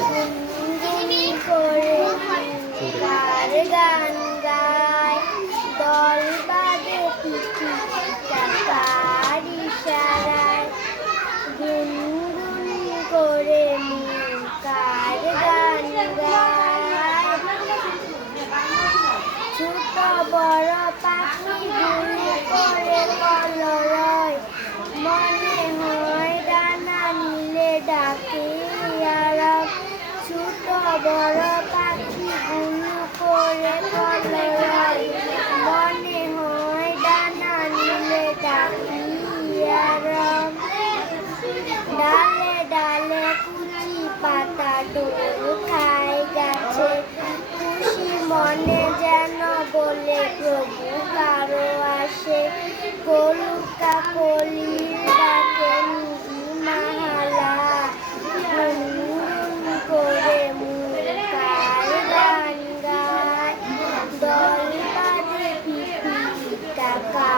গুনগুন করে কার গান গায়, দল বাঁধে পিপিলিকা কার ইশারায়। গুনগুন করে কার গান গায়, ছোট বড় পাখিগুলো করে কলরয়, মনে হয় ডানা নিলে ডাকে আরব। ছোট বড় পাখিগুলো করে কলরয়, মনে হয় ডানা নিলে ডাকে আরব। ডালে ডালে কুচি পাতা ডোল খায় গাছে, খুশি মনে যেন বলে প্রভু কারো আসে। কলুকা কলির ডাকে মাহালা, গুনগুন করে কার গান গায়, দল বাঁধে পিপিলিকা।